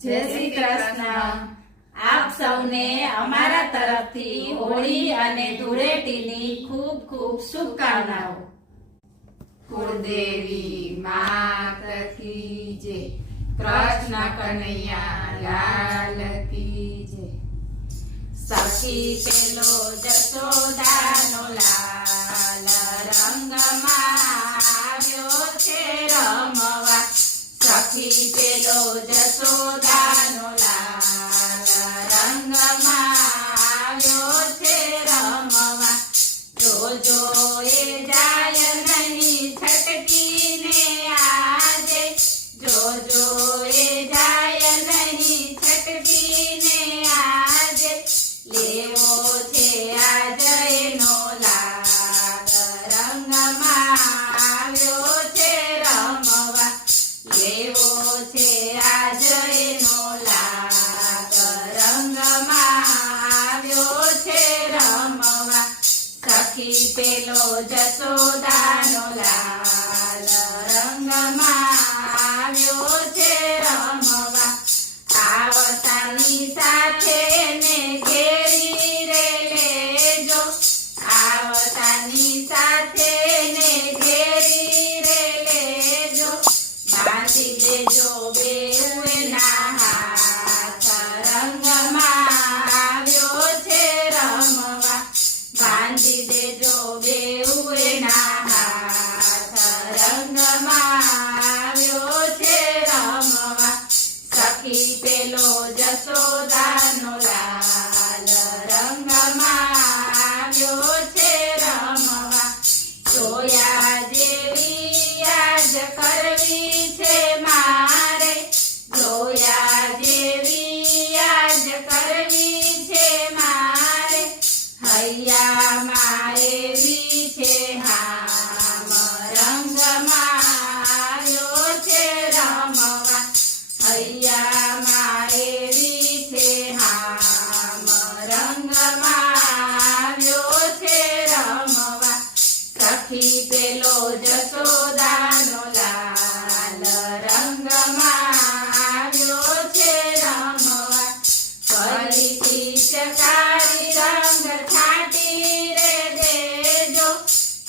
જય શ્રી કૃષ્ણ। આપ સૌને અમારા તરફથી હોળી અને ધૂળેટીની ખૂબ ખૂબ શુભકામનાઓ। કુળદેવી માત કી જય, કૃષ્ણ કનૈયા લાલ કી જય। સખી પેલો જશોદાનો લાલ રંગમાં આવ્યો છે રમવા। સખી પેલો જશોદાનો લાલ રંગમાં આવ્યો છે રમવા। જોજો એ જાય નહીં છટકીને આજે, જોજો એ જાય નહીં છટકીને આજે। લેવો છે આજ એનો લાલ રંગમાં આવ્યો છે રમવા। લેવો છે આજ એનો લાલ રંગમાં આવ્યો છે રમવા। સખી પેલો જશોદાનો લાલ રંગમાં આવ્યો છે રમવા। આવતાની સાથે ને ઘેરી રે લેજો, આવતાની સાથે ને ઘેરી રે લેજો। બાંધી દેજો બેઉના હાથ રંગમાં આવ્યો છે રમવા। બાંધી દેજો બેઉના હાથ રંગમાં આવ્યો છે રમવા। સખી પેલો જશોદાનો લાલ રંગમાં આવ્યો છે રમવા। જોયા જેવી આજ કરવી છે મારે, જોયા જેવી આજ કરવી છે મારે। હૈયામાં એવી છે હામ રંગમાં આવ્યો છે રમવા। હૈયામાં એવી છે હામ રંગમાં આવ્યો છે રમવા। સખી પેલો જશોદાનો લાલ રંગમાં આવ્યો છે રમવા। ફરીથી ચકારી રંગ છાંટી રે દેજો,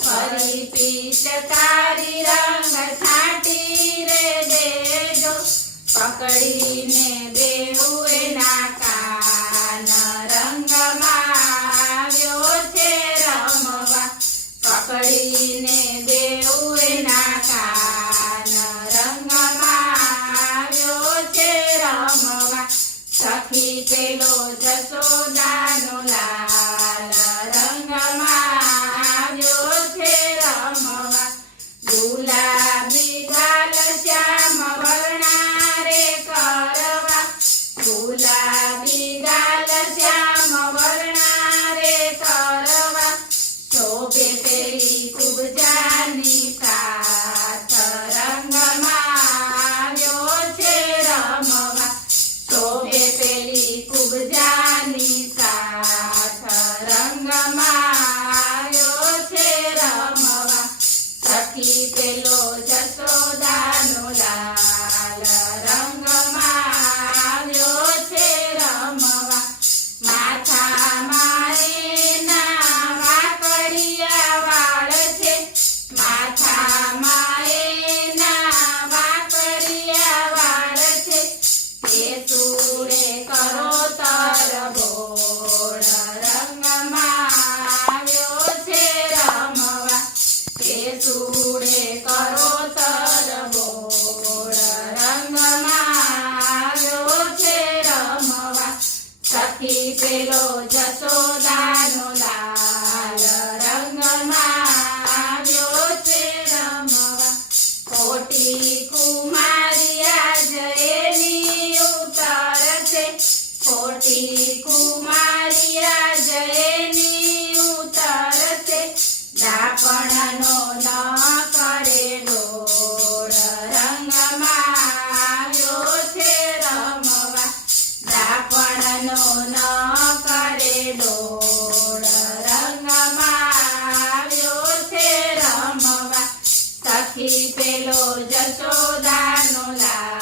ફરીથી ચકારી રંગ છાંટી રે દેજો। પકડીને બેઉ એના કાન રંગમાં આવ્યો છે રમવા। પકડીને બેઉ એના કાન રંગમાં આવ્યો છે રમવા। સખી પેલો જશોદાનો લાલ રંગમાં આવ્યો છે રમવા। ગુલાબી ગાલ શ્યામ વર્ણા રે કરવા, ગુલાબી ગાલ શ્યામ વર્ણા રે કરવા। શોભે પેલી ખૂબ જાની સાથ રંગમાં આવ્યો છે રમવા। શોભે પેલી ખૂબ જાની સાથ રંગમાં આવ્યો છે રમવા। સખી પેલો જશોદાનો લાલ રંગમાં આવ્યો છે રમવા। માથામાં એના વાંકડિયા વાળ છે, માથામાં એના વાંકડિયા વાળ છે। તે સુડે કરો તરબોળ રંગમાં આવ્યો છે રમવા। તે સુડે કરો તરબોળ રંગમાં આવ્યો છે રમવા। સખી પેલો જશોદાનો લાલ રંગમાં આવ્યો છે રમવા। ખોટી કુમારી આજ એની ઉતર છે, ખોટી કુમારી આજ એની ઉતર છે। ડાપણનો ન કરે ડોળ રંગમાં આવ્યો છે રમવા। ડાપણનો ન કરે ડોળ રંગમાં આવ્યો છે રમવા। સખી પેલો જશોદાનો લાલ